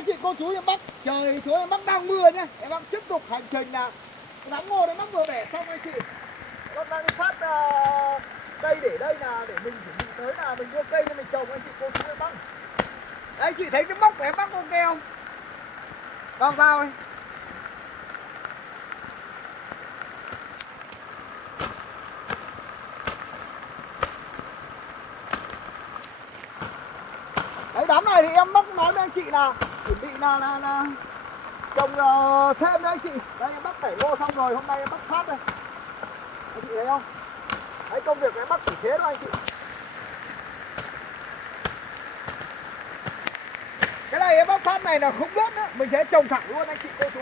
anh chị cô chú em Bắc, trời xuống em Bắc đang mưa nhá. Em Bắc tiếp tục hành trình là nắng ngô đến Bắc vừa bẻ xong anh chị. Hôm nay đi phát cây để đây là để mình chuẩn bị tới là mình mua cây cho mình trồng anh chị cô chú em Bắc. Đấy, anh chị thấy cái móc của em Bắc ok không? Vào dao ấy. Đấy, đám này thì em Bắc nói với anh chị là chuẩn bị là trồng thêm đấy anh chị. Đây em Bắc tẩy ngô xong rồi, hôm nay em Bắc phát đây. Anh chị thấy không? Đấy, công việc của em Bắc chỉ thế thôi anh chị. Cái này em Bắc phát này là không biết nữa, mình sẽ trồng thẳng luôn anh chị cô chú.